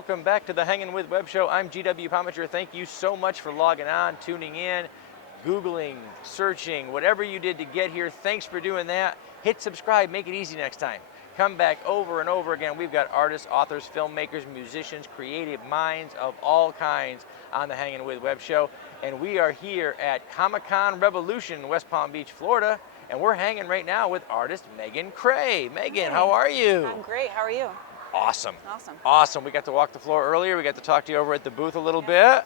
welcome back to the Hangin With Web Show. I'm GW Pomichter. Thank you so much for logging on, tuning in, Googling, searching, whatever you did to get here. Thanks for doing that. Hit subscribe, make it easy next time. Come back over and over again. We've got artists, authors, filmmakers, musicians, creative minds of all kinds on the Hangin With Web Show. And we are here at Comic-Con Revolution in West Palm Beach, Florida. And we're hanging right now with artist Megan Krahe. Megan, how are you? I'm great. How are you? Awesome. Awesome. Awesome. We got to walk the floor earlier. We got to talk to you over at the booth a little bit.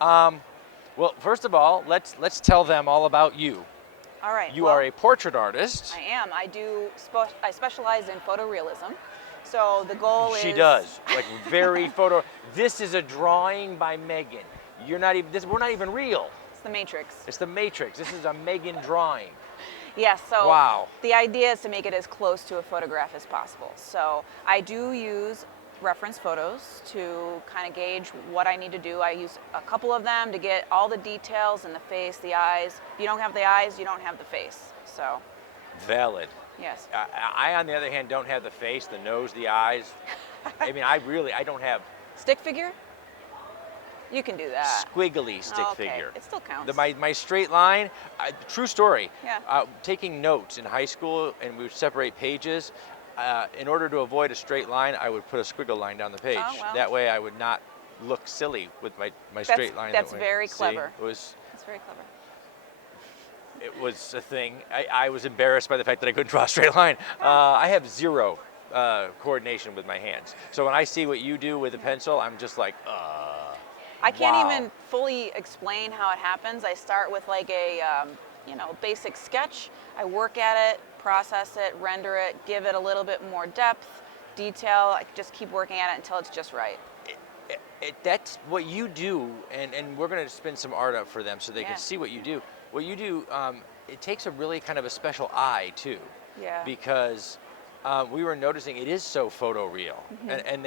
Well, first of all, let's tell them all about you. All right. You are a portrait artist. I am. I specialize in photorealism. So the goal is... She does. Like very photo. This is a drawing by Megan. You're not even, we're not even real. It's the Matrix. It's the Matrix. This is a Megan drawing. Yes, so wow. The idea is to make it as close to a photograph as possible. So I do use reference photos to kind of gauge what I need to do. I use a couple of them to get all the details in the face, the eyes. If you don't have the eyes, you don't have the face. So valid. Yes. I on the other hand, don't have the face, the nose, the eyes. I mean, I don't have... Stick figure? You can do that. Squiggly stick okay. figure. It still counts. My straight line, true story. Yeah. Taking notes in high school, and we would separate pages. In order to avoid a straight line, I would put a squiggle line down the page. Oh, well. That way I would not look silly with my straight line. That's very clever. That's very clever. It was a thing. I was embarrassed by the fact that I couldn't draw a straight line. I have zero coordination with my hands. So when I see what you do with a pencil, I'm just like, I can't wow. even fully explain how it happens. I start with like a, basic sketch. I work at it, process it, render it, give it a little bit more depth, detail. I just keep working at it until it's just right. That's what you do, and we're going to spin some art up for them so they can see what you do. What you do, it takes a really kind of a special eye too. Yeah. Because we were noticing it is so photoreal, and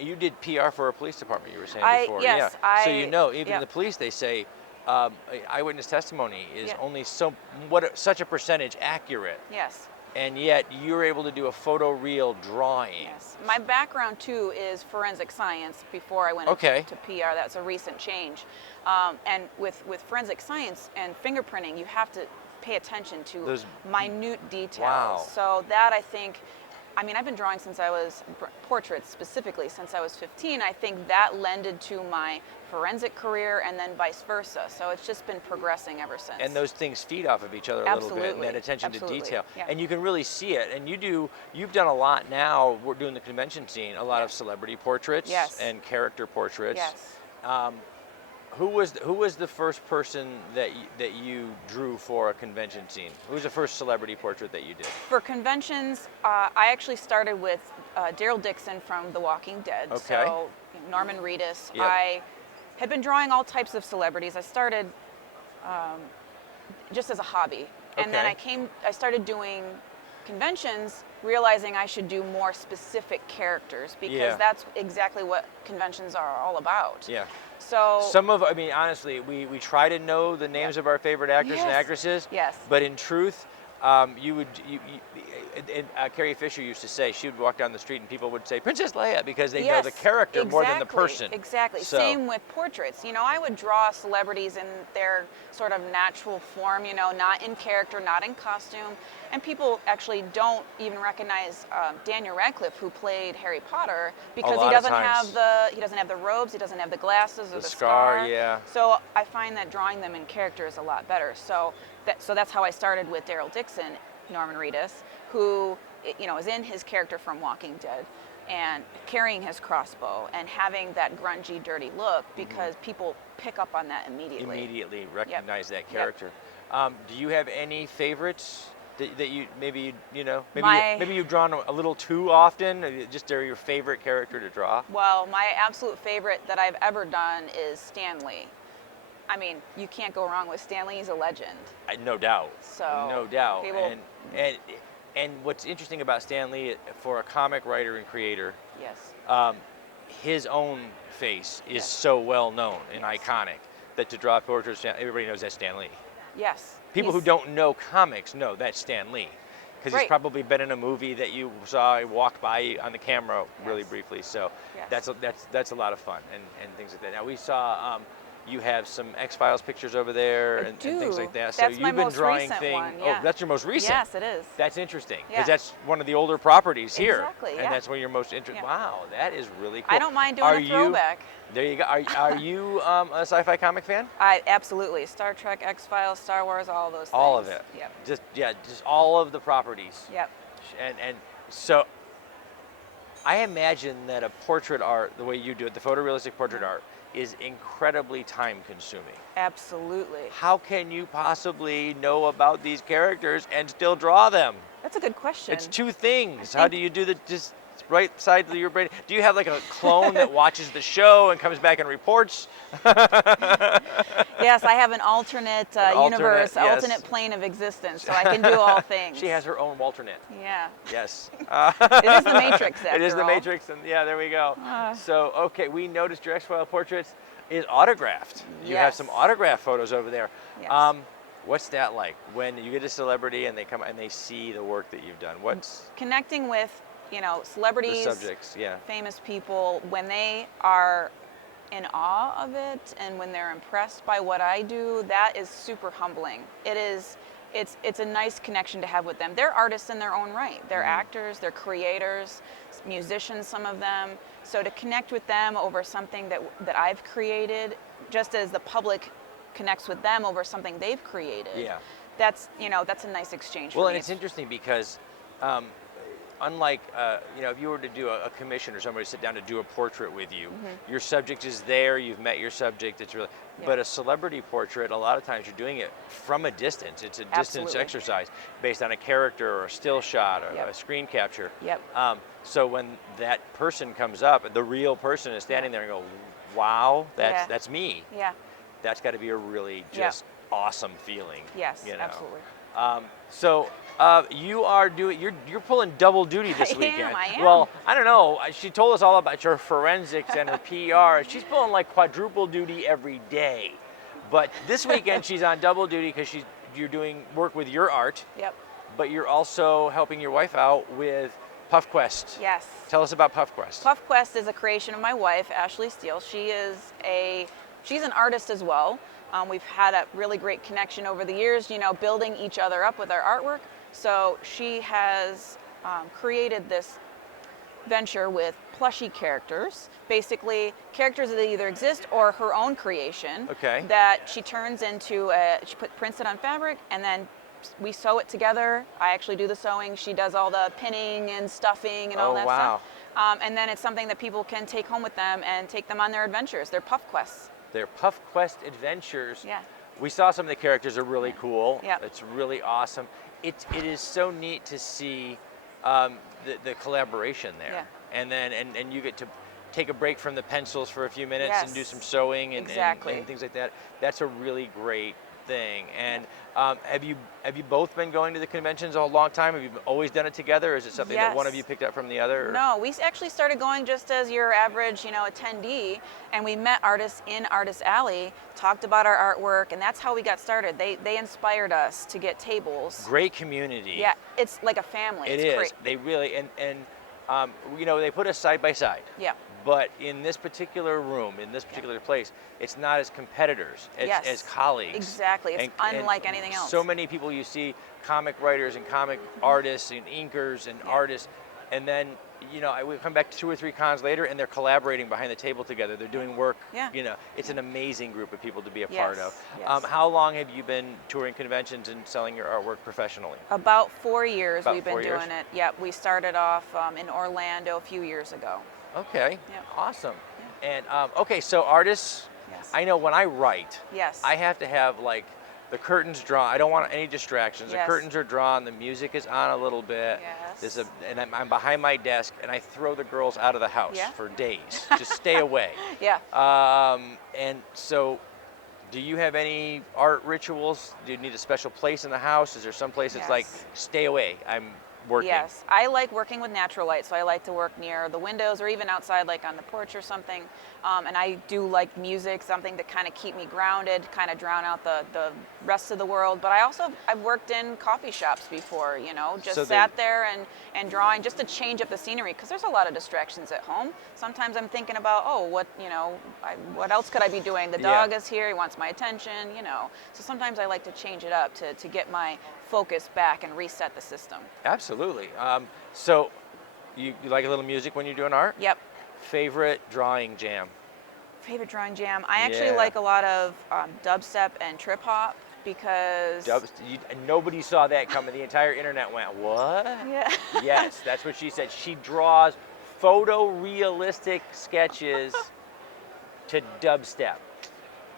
you did PR for a police department, you were saying before. Yes, yeah. So you know, even the police, they say eyewitness testimony is only such a percentage accurate. Yes. And yet you're able to do a photoreal drawing. Yes. My background too is forensic science before I went to PR. That's a recent change. And with forensic science and fingerprinting, you have to pay attention to those minute details. Wow. So that I've been drawing since I was, portraits specifically, since I was 15. I think that lended to my forensic career and then vice versa. So it's just been progressing ever since. And those things feed off of each other a little bit, and that attention to detail. Yeah. And you can really see it. And you've done a lot now, we're doing the convention scene, a lot of celebrity portraits and character portraits. Yes. Who was the first person that you drew for a convention scene? Who was the first celebrity portrait that you did? For conventions, I actually started with Daryl Dixon from The Walking Dead. Okay. So Norman Reedus. Yep. I had been drawing all types of celebrities. I started just as a hobby, and then I started doing conventions, realizing I should do more specific characters because that's exactly what conventions are all about. Yeah. So honestly, we try to know the names of our favorite actors and actresses. Yes. But in truth, Carrie Fisher used to say, she would walk down the street and people would say, Princess Leia, because they know the character more than the person. Exactly. So. Same with portraits. I would draw celebrities in their sort of natural form, not in character, not in costume. And people actually don't even recognize Daniel Radcliffe, who played Harry Potter, because he doesn't have the robes, he doesn't have the glasses or the scar. Yeah. So I find that drawing them in character is a lot better. So that's how I started with Daryl Dixon, Norman Reedus, who is in his character from Walking Dead and carrying his crossbow and having that grungy, dirty look because people pick up on that immediately. Immediately recognize that character. Do you have any favorites that you maybe you've drawn a little too often? Just they're your favorite character to draw? Well, my absolute favorite that I've ever done is Stan Lee. I mean, you can't go wrong with Stan Lee. He's a legend. No doubt. So no doubt. And what's interesting about Stan Lee, for a comic writer and creator, his own face is so well known and iconic that to draw portraits, everybody knows that's Stan Lee. Yes. People who don't know comics know that's Stan Lee. because he's probably been in a movie that you saw, walked by on the camera really Yes. briefly. So Yes. that's a lot of fun and things like that. Now we saw you have some X-Files pictures over there and things like that. So That's my you've been most drawing recent things. one, Oh, yeah. that's your most recent. Yes, it is. That's interesting because Yeah. that's one of the older properties here. Exactly, And yeah. that's one of your most interesting. Yeah. Wow, that is really cool. I don't mind doing a throwback. There you go. Are you a sci-fi comic fan? I absolutely. Star Trek, X-Files, Star Wars, all those things. All of it. Yep. Just all of the properties. Yep. And so I imagine that a portrait art, the way you do it, the photorealistic portrait art, is incredibly time consuming. Absolutely. How can you possibly know about these characters and still draw them? That's a good question. It's two things. How do you do the just right side of your brain? Do you have like a clone that watches the show and comes back and reports? Yes, I have an alternate universe, yes. alternate plane of existence, so I can do all things. She has her own alternate. Yeah. Yes. It is the Matrix, after It is the all. Matrix, and yeah, there we go. So, okay, we noticed your X-File portraits is autographed. You have Yes. some autograph photos over there. Yes. What's that like when you get a celebrity and they come and they see the work that you've done? What's Connecting with, the celebrities, subjects? Yeah. famous people, when they are in awe of it and when they're impressed by what I do, that is super humbling. It's a nice connection to have with them. They're artists in their own right. They're actors, they're creators, musicians, some of them. So to connect with them over something that I've created, just as the public connects with them over something they've created. Yeah. That's a nice exchange Well, for and me. it's interesting because unlike, if you were to do a commission or somebody to sit down to do a portrait with you, your subject is there, you've met your subject, it's really, but a celebrity portrait, a lot of times you're doing it from a distance. It's a distance Absolutely. exercise based on a character or a still shot or a screen capture. Yep. So when that person comes up, the real person is standing there and go, wow, that's me. Yeah. That's got to be a really just awesome feeling. Yes, you know? absolutely. So you are doing, you're pulling double duty this weekend. I am. Well, I don't know. She told us all about your forensics and her PR. She's pulling like quadruple duty every day. But this weekend she's on double duty because you're doing work with your art. Yep. But you're also helping your wife out with PuffQuest. Yes. Tell us about PuffQuest. PuffQuest is a creation of my wife, Ashley Steele. She's an artist as well. We've had a really great connection over the years, building each other up with our artwork. So she has created this venture with plushie characters, basically characters that either exist or her own creation. Okay. That she turns into, she prints it on fabric and then we sew it together. I actually do the sewing. She does all the pinning and stuffing and all that stuff. And then it's something that people can take home with them and take them on their adventures. They're puff quests. They're PuffQuest adventures. Yeah. We saw some of the characters are really cool. Yeah. It's really awesome. It is so neat to see the collaboration there. Yeah. And then and you get to take a break from the pencils for a few minutes and do Yes. some sewing and things like that. That's a really great thing. And have you both been going to the conventions a long time? Have you always done it together, or is it something that one of Yes. you picked up from the other? Or? No, we actually started going just as your average, attendee, and we met artists in Artist Alley, talked about our artwork, and that's how we got started. They inspired us to get tables. Great community. Yeah, it's like a family. It It's is. great. They really they put us side by side. Yeah. But in this particular room, in this particular place, it's not as competitors, as colleagues. Exactly. It's unlike anything else. So many people you see, comic writers and comic artists and inkers and artists, and then we come back 2 or 3 cons later and they're collaborating behind the table together. They're doing work. Yeah. It's an amazing group of people to be a part of. Yes. How long have you been touring conventions and selling your artwork professionally? About 4 years About we've been 4 years? doing it. Yeah, we started off in Orlando a few years ago. Okay. Yep. Awesome. And okay, so artists, Yes. I know when I write, Yes. I have to have like the curtains drawn. I don't want any distractions. Yes. The curtains are drawn. The music is on a little bit. Yes. And I'm behind my desk, and I throw the girls out of the house Yeah. for days. Just stay away. Yeah. And so, do you have any art rituals? Do you need a special place in the house? Is there some place that's like, Yes. stay away, I'm working? Yes, I like working with natural light, so I like to work near the windows or even outside, like on the porch or something. And I do like music, something to kind of keep me grounded, kind of drown out the rest of the world. But I've worked in coffee shops before, you know, just So sat there and drawing just to change up the scenery, because there's a lot of distractions at home. Sometimes I'm thinking about, oh, what else could I be doing? The dog is here, he wants my attention, you know. So sometimes I like to change it up to get my focus back and reset the system. Absolutely. So you like a little music when you're doing art? Yep. Favorite drawing jam? Favorite drawing jam? I actually like a lot of dubstep and trip hop, because Nobody saw that coming. The entire internet went, what? Yeah. Yes, that's what she said. She draws photorealistic sketches to dubstep.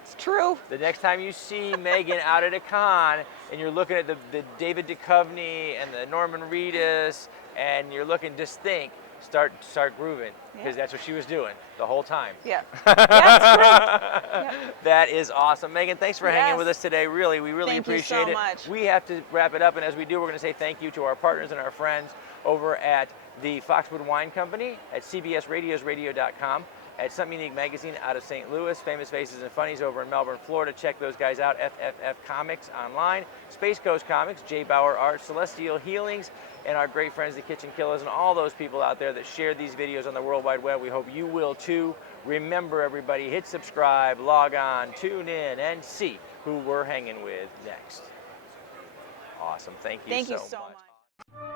It's true. The next time you see Megan out at a con and you're looking at the David Duchovny and the Norman Reedus and you're looking, just think, start grooving, because that's what she was doing the whole time. Yeah. Yeah, it's true. Yep. That is awesome. Megan, thanks for hanging with us today. We really Thank appreciate you so it. much. We have to wrap it up, and as we do, we're going to say thank you to our partners and our friends over at the Foxwood Wine Company, at cbsradiosradio.com, at Something Unique Magazine out of St. Louis, Famous Faces and Funnies over in Melbourne, Florida. Check those guys out, FFF Comics online, Space Coast Comics, J. Bauer Art, Celestial Healings, and our great friends, the Kitchen Killers, and all those people out there that share these videos on the World Wide Web. We hope you will too. Remember, everybody, hit subscribe, log on, tune in, and see who we're hanging with next. Awesome. Thank you so much.